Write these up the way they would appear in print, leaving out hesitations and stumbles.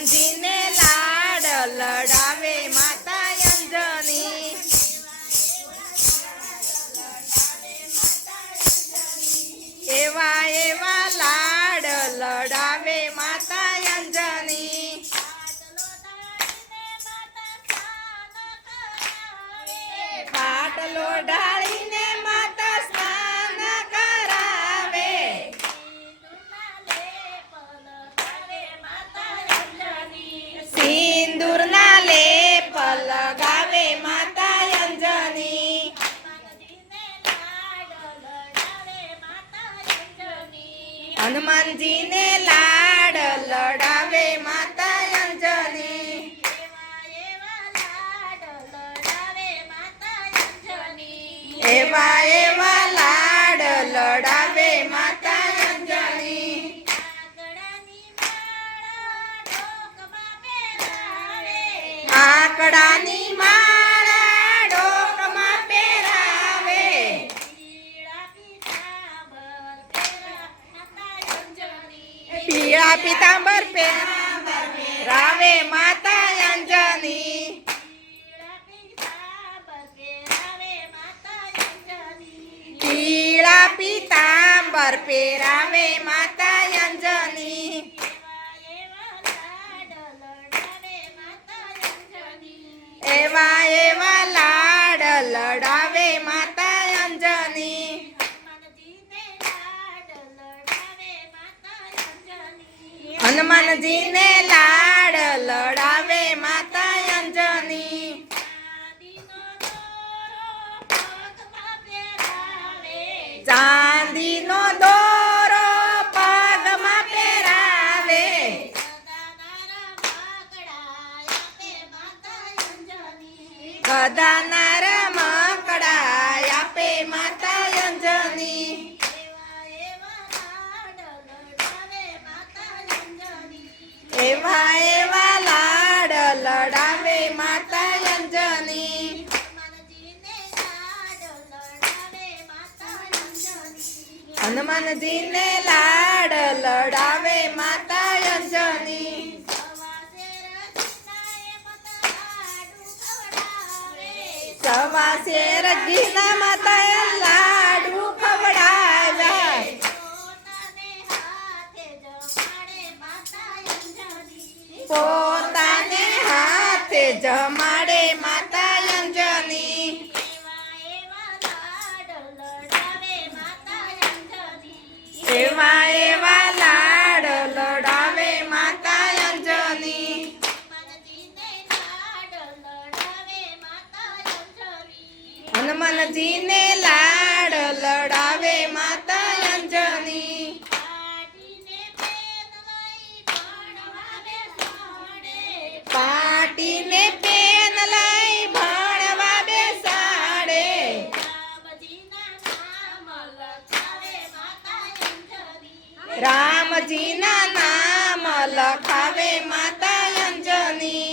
હનુમાનજીને લાડ લડાવે માતા અંજની એવા એવા લાડ લડાવે માતા અંજની પાટલો ઢાળીને માતા સ્નાન કરાવે સિંદૂરના લેપ લગાવે માતા અંજની હનુમાનજીને લાડ લડાવે માતા અંજની એવા એવા લાડ લડાવે માતા અંજની આકડાની માળા ડોકમાં પહેરાવે પીળા પીતાંબર પહેરાવે માતા અંજની પીળા પીતાંબર પહેરાવે માતા અંજની એવા એવા લાડ લડાવે માતા અંજની હનુમાનજીને લાડ લડાવે માતા અંજની ચાંદીનો દોરો પગમાં પહેરાવે ગદાના રમકડા આપે માતા અંજની એવા એવા લાડ લડાવે માતા અંજની હનુમાનજીને લાડ લડાવે માતા અંજની સવા શેર ઘીના માતા લાડુ ખવડાવ્યા પોતાને હાથે જમાડે માતા અંજની એવા એવા લાડ લડાવે માતા અંજની હનુમાનજીને લાડ લડાવે માતા અંજની પાટીને પેન લઈ ભણવા બેસાડે રામજીના નામ લખાવે માતા અંજની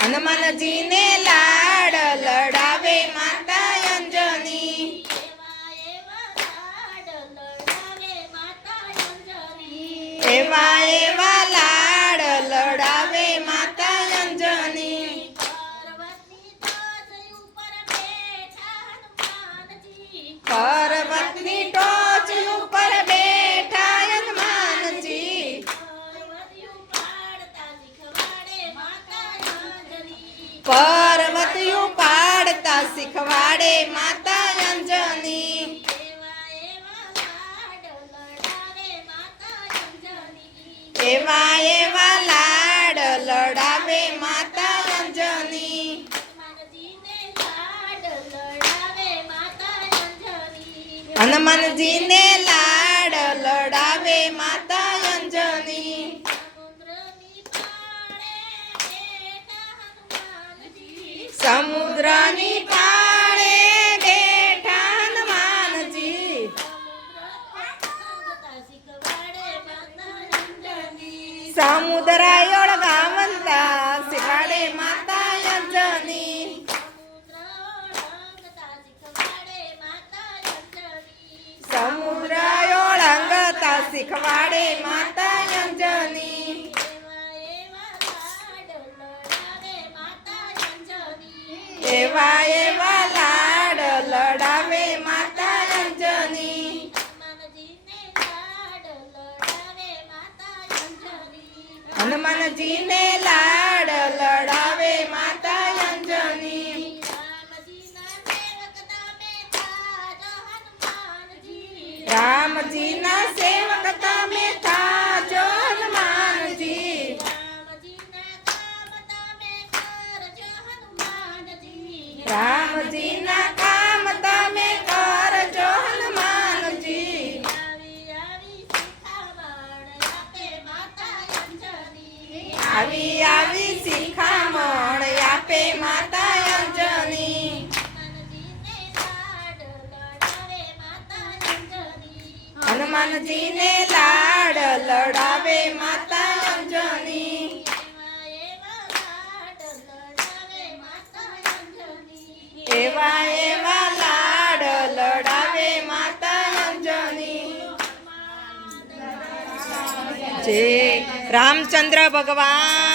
હનુમાનજીને લાડ લડાવે માતા અંજની એવા એવા લાડ લડાવે માતા અંજની પર્વતની ટોચ ઉપર બેઠા હનુમાનજી પર્વત ઉપાડતા શીખવાડે માતા અંજની એવા એવા લાડ લડાવે માતા અંજની હનુમાનજીને લાડ લડાવે માતા અંજની સમુદ્રની પાળે બેઠા હનુમાનજી સમુદ્ર ઓળગાવતા શીખવાડે માતા અંજની સમુદ્ર ઓળંગ શીખવાડે માતા અંજની એવા એવા લાડ લડાવે માતા અંજની હનુમાનજીને લાડ લડાવે માતા અંજની રામજીના સેવક તમે થાજો હનુમાનજી રામજીના કામ તમે કરજો હનુમાનજી આવી આવી શિખામણ આપે માતા અંજની હનુમાનજીને લાડ લડાવે માતા અંજની એવા એવા લાડ લડાવે માતા અંજની જય રામચંદ્ર ભગવાન